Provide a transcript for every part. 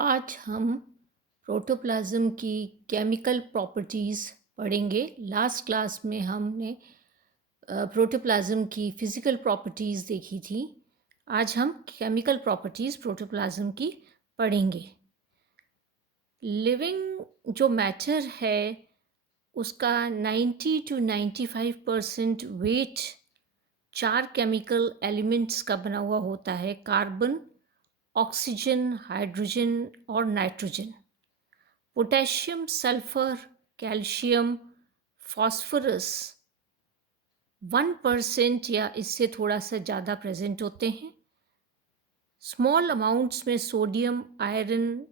आज हम प्रोटोप्लाज्म की केमिकल प्रॉपर्टीज़ पढ़ेंगे। लास्ट क्लास में हमने प्रोटोप्लाज्म की फ़िज़िकल प्रॉपर्टीज़ देखी थी। आज हम केमिकल प्रॉपर्टीज़ प्रोटोप्लाज्म की पढ़ेंगे। लिविंग जो मैटर है उसका 90 टू 95% वेट 4 केमिकल एलिमेंट्स का बना हुआ होता है: कार्बन, ऑक्सीजन, हाइड्रोजन और nitrogen. Potassium, sulphur, calcium, phosphorus 1% या इससे थोड़ा सा ज़्यादा प्रेजेंट होते हैं। स्मॉल अमाउंट्स में sodium, iron,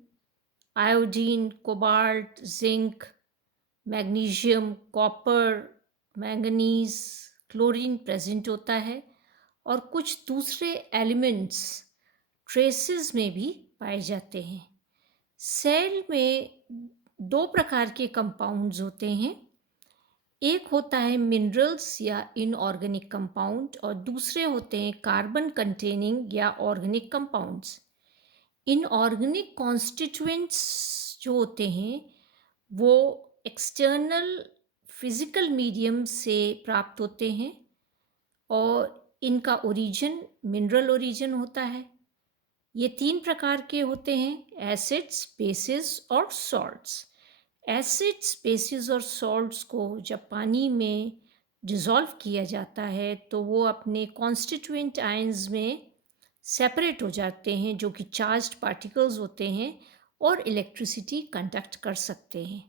iodine, cobalt, zinc, magnesium, copper, manganese, chlorine present होता है और कुछ दूसरे एलिमेंट्स ट्रेसेस में भी पाए जाते हैं। सेल में दो प्रकार के कंपाउंड्स होते हैं। एक होता है मिनरल्स या इनऑर्गेनिक कंपाउंड और दूसरे होते हैं कार्बन कंटेनिंग या ऑर्गेनिक कंपाउंड्स। इनऑर्गेनिक कॉन्स्टिट्यूएंट्स जो होते हैं वो एक्सटर्नल फिजिकल मीडियम से प्राप्त होते हैं और इनका ओरिजिन मिनरल ओरिजिन होता है। ये 3 प्रकार के होते हैं: एसिड्स, बेसिस और सॉल्ट्स। एसिड्स, बेसिस और सॉल्ट्स को जब पानी में डिज़ोल्व किया जाता है तो वो अपने कॉन्स्टिट्यूएंट आयंस में सेपरेट हो जाते हैं, जो कि चार्ज्ड पार्टिकल्स होते हैं और इलेक्ट्रिसिटी कंडक्ट कर सकते हैं।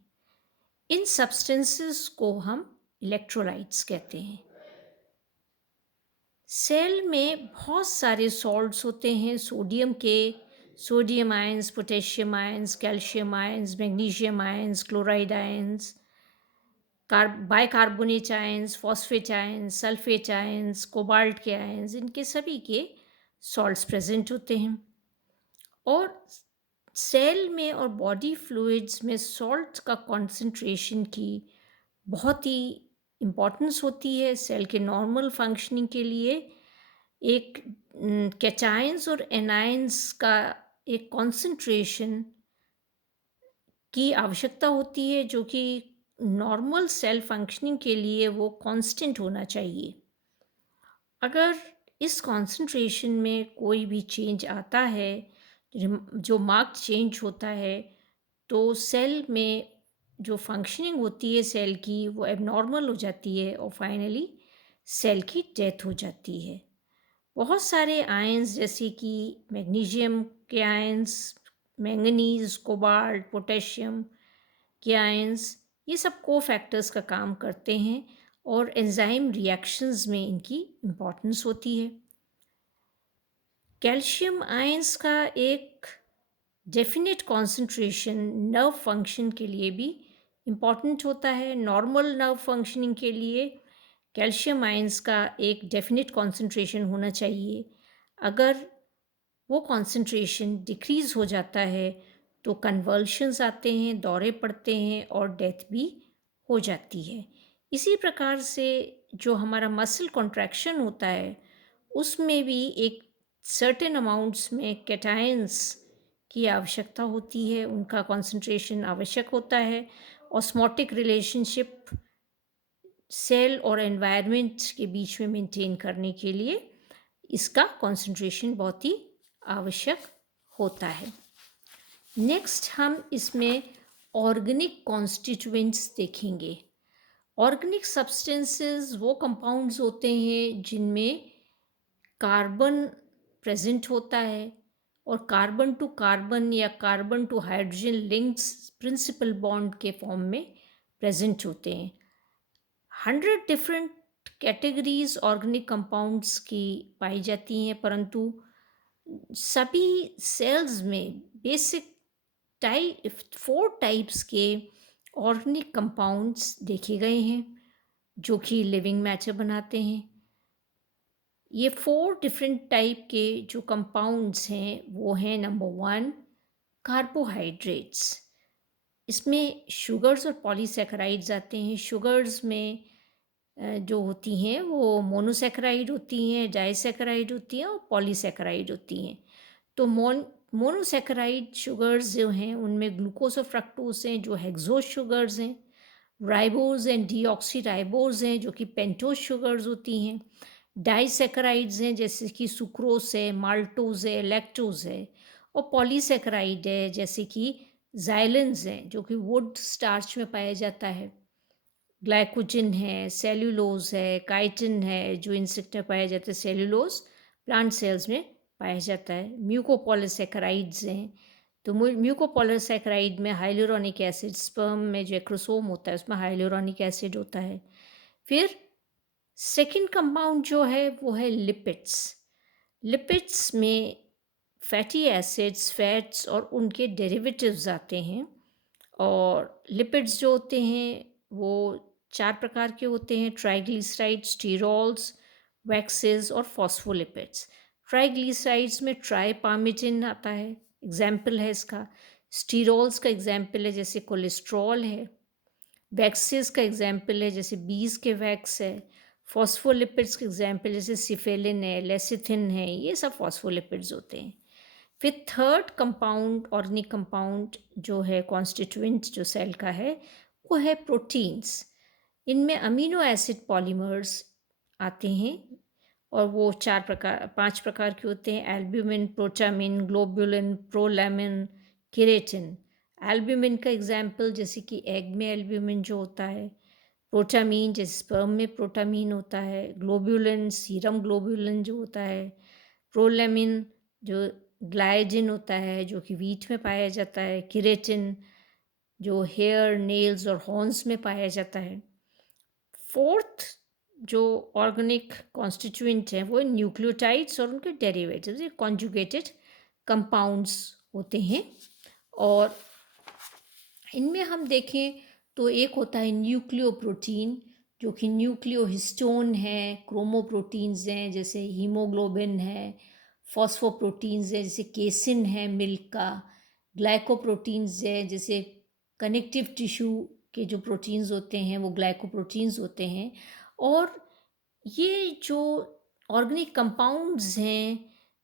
इन सब्सटेंसेस को हम इलेक्ट्रोलाइट्स कहते हैं। सेल में बहुत सारे सॉल्ट्स होते हैं सोडियम के: sodium ions, potassium ions, calcium ions, magnesium ions, chloride ions, bicarbonate ions, phosphate ions, sulphate ions, cobalt के आयंस, इनके सभी के सॉल्ट्स प्रेजेंट होते हैं। और सेल में और बॉडी फ्लूइड्स में सॉल्ट का कॉन्सेंट्रेशन की बहुत ही इम्पोर्टेंस होती है सेल के नॉर्मल फंक्शनिंग के लिए। एक कैटायंस और एनायंस का एक कॉन्सेंट्रेशन की आवश्यकता होती है, जो कि नॉर्मल सेल फंक्शनिंग के लिए वो कांस्टेंट होना चाहिए। अगर इस कॉन्सेंट्रेशन में कोई भी चेंज आता है, जो मार्क्ड चेंज होता है, तो सेल में जो फंक्शनिंग होती है सेल की वो एबनॉर्मल हो जाती है और फाइनली सेल की डेथ हो जाती है। बहुत सारे आयंस जैसे कि मैग्नीशियम के आयंस, मैंगनीज, कोबाल्ट, पोटेशियम के आयंस, ये सब कोफैक्टर्स का काम करते हैं और एंजाइम रिएक्शंस में इनकी इम्पोर्टेंस होती है। कैल्शियम आयंस का एक डेफिनेट कॉन्सेंट्रेशन नर्व फंक्शन के लिए भी इम्पॉर्टेंट होता है। नॉर्मल नर्व फंक्शनिंग के लिए कैल्शियम आयंस का एक डेफिनेट कॉन्सेंट्रेशन होना चाहिए। अगर वो कॉन्सेंट्रेशन डिक्रीज़ हो जाता है तो कन्वल्शंस आते हैं, दौरे पड़ते हैं और डेथ भी हो जाती है। इसी प्रकार से जो हमारा मसल कॉन्ट्रैक्शन होता है उसमें भी एक सर्टेन अमाउंट्स में कैटायंस की आवश्यकता होती है, उनका कॉन्सेंट्रेशन आवश्यक होता है। ऑस्मोटिक रिलेशनशिप सेल और एनवायरनमेंट के बीच में मेंटेन करने के लिए इसका कॉन्सेंट्रेशन बहुत ही आवश्यक होता है। नेक्स्ट हम इसमें ऑर्गेनिक कॉन्स्टिट्यूएंट्स देखेंगे। ऑर्गेनिक सब्सटेंसेस वो कंपाउंड्स होते हैं जिनमें कार्बन प्रेजेंट होता है और कार्बन टू कार्बन या carbon to hydrogen links principal bond के फॉर्म में प्रेजेंट होते हैं। 100 डिफरेंट कैटेगरीज ऑर्गेनिक कंपाउंड्स की पाई जाती हैं, परंतु सभी सेल्स में बेसिक 4 टाइप्स के ऑर्गेनिक कंपाउंड्स देखे गए हैं जो कि लिविंग मैटर बनाते हैं। ये 4 डिफरेंट टाइप के जो कंपाउंड्स हैं वो हैं: नंबर 1, कार्बोहाइड्रेट्स। इसमें शुगर्स और पॉलीसैकेराइड्स आते हैं। शुगर्स में जो होती हैं वो मोनोसैकेराइड होती हैं, डाइसैकेराइड होती हैं और पॉलीसैकेराइड होती हैं। तो मोनोसैकेराइड शुगर्स जो हैं उनमें ग्लूकोज और फ्रक्टोज हैं जो हेक्सोज शुगर्स हैं, राइबोज एंड डीऑक्सी हैं जो कि पेंटोज शुगर्स होती हैं, डाइसैकेराइड्स हैं जैसे कि सुक्रोज है, माल्टोज है, लैक्टोज है, और पॉलीसैकेराइड है जैसे कि जाइलेंस हैं जो कि वुड स्टार्च में पाया जाता है, ग्लाइकोजन है, सेल्यूलोज है, काइटिन है जो इंसेक्ट में पाया जाता है, सेल्यूलोज प्लांट सेल्स में पाया जाता है, म्यूकोपॉलीसैकेराइड्स हैं। तो म्यूकोपॉलीसैकेराइड में हाइलुरोनिक एसिड, स्पर्म में जो एक्रोसोम होता है उसमें हाइलुरोनिक एसिड होता है। फिर सेकंड कंपाउंड जो है वो है लिपिड्स। लिपिड्स में फैटी एसिड्स, फैट्स और उनके डेरिवेटिव्स आते हैं। और लिपिड्स जो होते हैं वो 4 प्रकार के होते हैं: ट्राइग्लिसराइड्स, स्टीरोल्स, वैक्सेस और फॉस्फोलिपिड्स। ट्राइग्लिसराइड्स में ट्राइपामिटिन आता है, एग्जाम्पल है इसका। स्टीरोल्स का एग्जाम्पल है जैसे कोलेस्ट्रॉल है। वैक्सेस का एग्जाम्पल है जैसे बीज के वैक्स है। फॉस्फोलिपिड्स के एग्जाम्पल जैसे सिफेलिन है, लेसिथिन है, ये सब फॉस्फोलिपिड्स होते हैं। फिर थर्ड कंपाउंड, ऑर्गेनिक कंपाउंड जो है कॉन्स्टिट्यूएंट जो सेल का है वो है प्रोटीन्स। इनमें अमीनो एसिड पॉलीमर्स आते हैं और वो 5 प्रकार के होते हैं: albumin, protamine, globulin, prolamin, keratin. Albumin का एग्जाम्पल जैसे कि एग में एल्ब्यूमिन जो होता है, प्रोटामीन जैसे स्पर्म में प्रोटामीन होता है, ग्लोबुलिन सीरम ग्लोबुलिन जो होता है, प्रोलैमिन जो ग्लाइजिन होता है जो कि वीट में पाया जाता है, केरेटिन जो हेयर, नेल्स और हॉर्न्स में पाया जाता है। फोर्थ जो ऑर्गेनिक कॉन्स्टिट्यूएंट है वो न्यूक्लियोटाइड्स और उनके डेरिवेटिव्स, ये कॉन्जुगेटेड कंपाउंड्स होते हैं। और इनमें हम देखें तो एक होता है न्यूक्लियोप्रोटीन जो कि न्यूक्लियोहिस्टोन है, क्रोमोप्रोटीन्स हैं जैसे हीमोग्लोबिन है, फॉस्फोप्रोटीन्स है जैसे केसिन है मिल्क का, ग्लाइकोप्रोटीन्स है जैसे कनेक्टिव टिश्यू के जो प्रोटीन्स होते हैं वो ग्लाइकोप्रोटीन्स होते हैं। और ये जो ऑर्गेनिक कंपाउंड्स हैं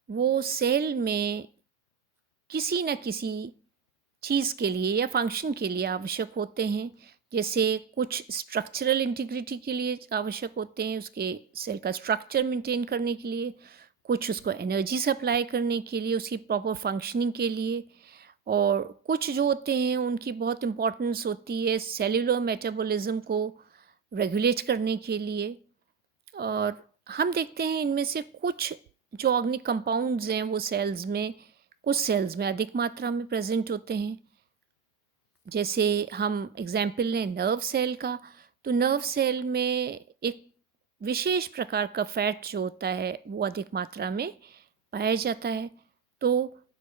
वो सेल में किसी न किसी चीज़ के लिए या फंक्शन के लिए आवश्यक होते हैं। जैसे कुछ स्ट्रक्चरल इंटीग्रिटी के लिए आवश्यक होते हैं, उसके सेल का स्ट्रक्चर मेंटेन करने के लिए, कुछ उसको एनर्जी सप्लाई करने के लिए, उसकी प्रॉपर फंक्शनिंग के लिए, और कुछ जो होते हैं उनकी बहुत इम्पोर्टेंस होती है सेल्यूलर मेटाबॉलिज्म को रेगुलेट करने के लिए। और हम देखते हैं इनमें से कुछ जो ऑर्गेनिक कंपाउंड्स हैं वो सेल्स में, कुछ सेल्स में अधिक मात्रा में प्रेजेंट होते हैं। जैसे हम एग्जाम्पल लें नर्व सेल का, तो नर्व सेल में एक विशेष प्रकार का फैट जो होता है वो अधिक मात्रा में पाया जाता है। तो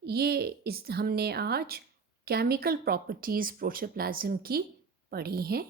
ये हमने आज केमिकल प्रॉपर्टीज़ प्रोटोप्लाज्म की पढ़ी हैं।